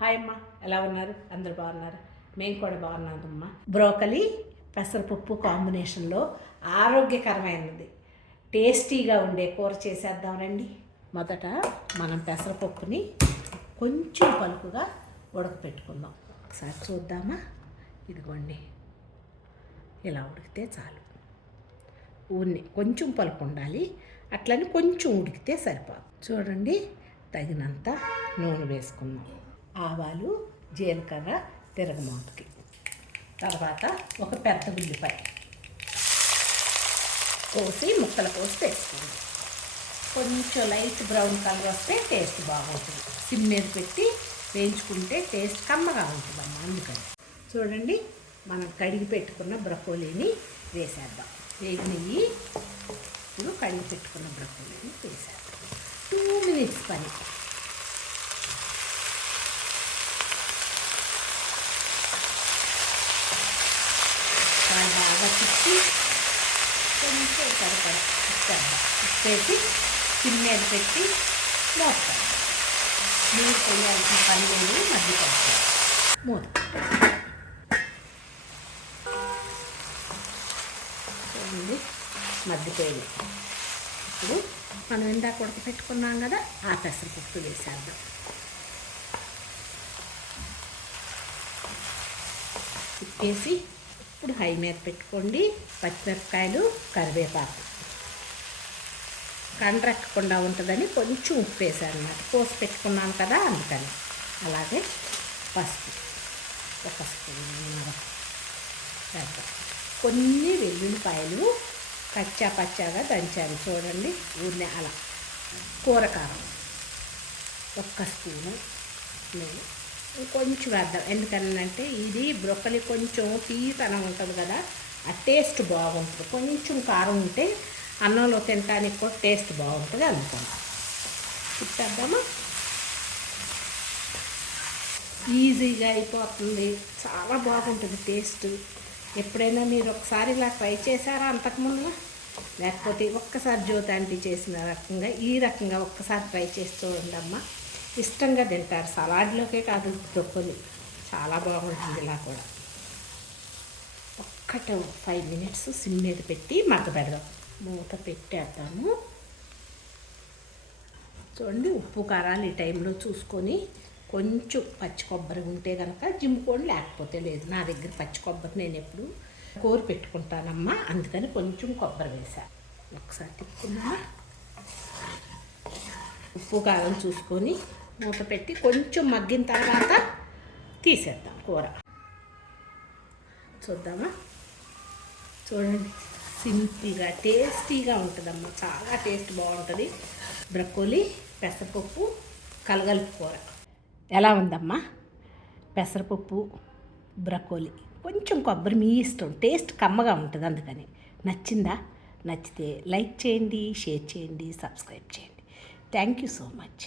Hi అమ్మ, ఎలా ఉన్నారు? అందరు బాగున్నారు? మేము కూడా బాగున్నామమ్మ. బ్రోకలీ పెసరపప్పు కాంబినేషన్లో ఆరోగ్యకరమైనది, టేస్టీగా ఉండే కూర చేసేద్దాం రండి. మొదట మనం పెసరపప్పుని కొంచెం పలుకుగా ఉడకపెట్టుకుందాం. ఒకసారి చూద్దామా? ఇదిగోండి, ఇలా ఉడికితే చాలు. ఊరిని కొంచెం పలుకు ఉండాలి, అట్లని కొంచెం ఉడికితే సరిపోదు. చూడండి, తగినంత నూనె వేసుకుందాం. ఆవాలు, జీలకర్ర, తిరగమాతకి, తర్వాత ఒక పెద్ద ఉల్లిపాయ కోసి ముక్కలు కోసి వేసుకోండి. కొంచెం లైట్ బ్రౌన్ కలర్ వస్తే టేస్ట్ బాగుంటుంది. సిమ్ మీద పెట్టి వేయించుకుంటే టేస్ట్ కమ్మగా ఉంటుందమ్మా. అందుకని చూడండి, మనం కడిగి పెట్టుకున్న బ్రొకోలీని వేసేద్దాం. వేగినవి ఇప్పుడు కడిగి పెట్టుకున్న బ్రొకోలీని వేసేద్దాం. 2 minutes పని. బాగా తిప్పి కొంచెం ఇప్పేసి సిమ్ మీద పెట్టి మోస్తాం. నీరు పోయాల్సిన పని లేదు, మధ్య పడుతుంది. మూత చూడండి, మధ్యపోయింది. ఇప్పుడు మనం ఇందాక ఉడకపెట్టుకున్నాం కదా, ఆ పెసరపప్పు వేసేద్దాం. తిప్పేసి ఇప్పుడు హై మీద పెట్టుకోండి. పచ్చిమిరపకాయలు, కరివేపాకు కండ్రెక్కకుండా ఉంటుందని కొంచెం ఉప్పు వేసాను అన్నమాట. కోసి పెట్టుకున్నాను కదా, అందుకని. అలాగే పసుపు ఒక స్పూన్ వేద్దాం. కొన్ని వెల్లుల్లిపాయలు కచ్చా పచ్చాగా దంచాను చూడండి. ఊరినే అలా. కూరకారం 1 స్పూను నేను కొంచెం వేద్దాం. ఎందుకనంటే ఇది బ్రొక్కలి కొంచెం తీతనం ఉంటుంది కదా, ఆ టేస్ట్ బాగుంటుంది. కొంచెం కారం ఉంటే అన్నంలో తినడానికి కూడా టేస్ట్ బాగుంటుంది. అందుకని తిప్పేద్దామా. ఈజీగా అయిపోతుంది, చాలా బాగుంటుంది టేస్ట్. ఎప్పుడైనా మీరు ఒకసారి ఇలా ట్రై చేశారా అంతకుముందు? లేకపోతే ఒక్కసారి జ్యోతి ఆంటీ చేసిన రకంగా ఈ రకంగా ఒక్కసారి ట్రై చేస్తూ ఉండమ్మా. ఇష్టంగా తింటారు. సలాడ్లోకే కాదు, బ్రొకోలి చాలా బాగుంటుంది. ఇలా కూడా 5 minutes సిమ్ మీద పెట్టి మగ్గబెడదాం. మూత పెట్టేద్దాము. చూడండి, ఉప్పు కారాలు ఈ టైంలో చూసుకొని, కొంచెం పచ్చి కొబ్బరి ఉంటే కనుక జిమ్ముకోండి, లేకపోతే లేదు. నా దగ్గర పచ్చి కొబ్బరి నేను ఎప్పుడు కోరి పెట్టుకుంటానమ్మా, అందుకని కొంచెం కొబ్బరి వేసాను. ఒకసారి తిప్పుకున్నా. ఉప్పు కారం చూసుకొని మూత పెట్టి కొంచెం మగ్గిన తర్వాత తీసేద్దాం కూర. చూద్దామా? చూడండి, సింపుల్గా టేస్టీగా ఉంటుందమ్మా. చాలా టేస్ట్ బాగుంటుంది. బ్రొకోలి పెసరపప్పు కలగలుపు కూర ఎలా ఉందమ్మా? పెసరపప్పు, బ్రొకోలి, కొంచెం కొబ్బరి మీ ఇష్టం. టేస్ట్ కమ్మగా ఉంటుంది. అందుకని నచ్చిందా? నచ్చితే లైక్ చేయండి, షేర్ చేయండి, సబ్స్క్రైబ్ చేయండి. Thank you so much.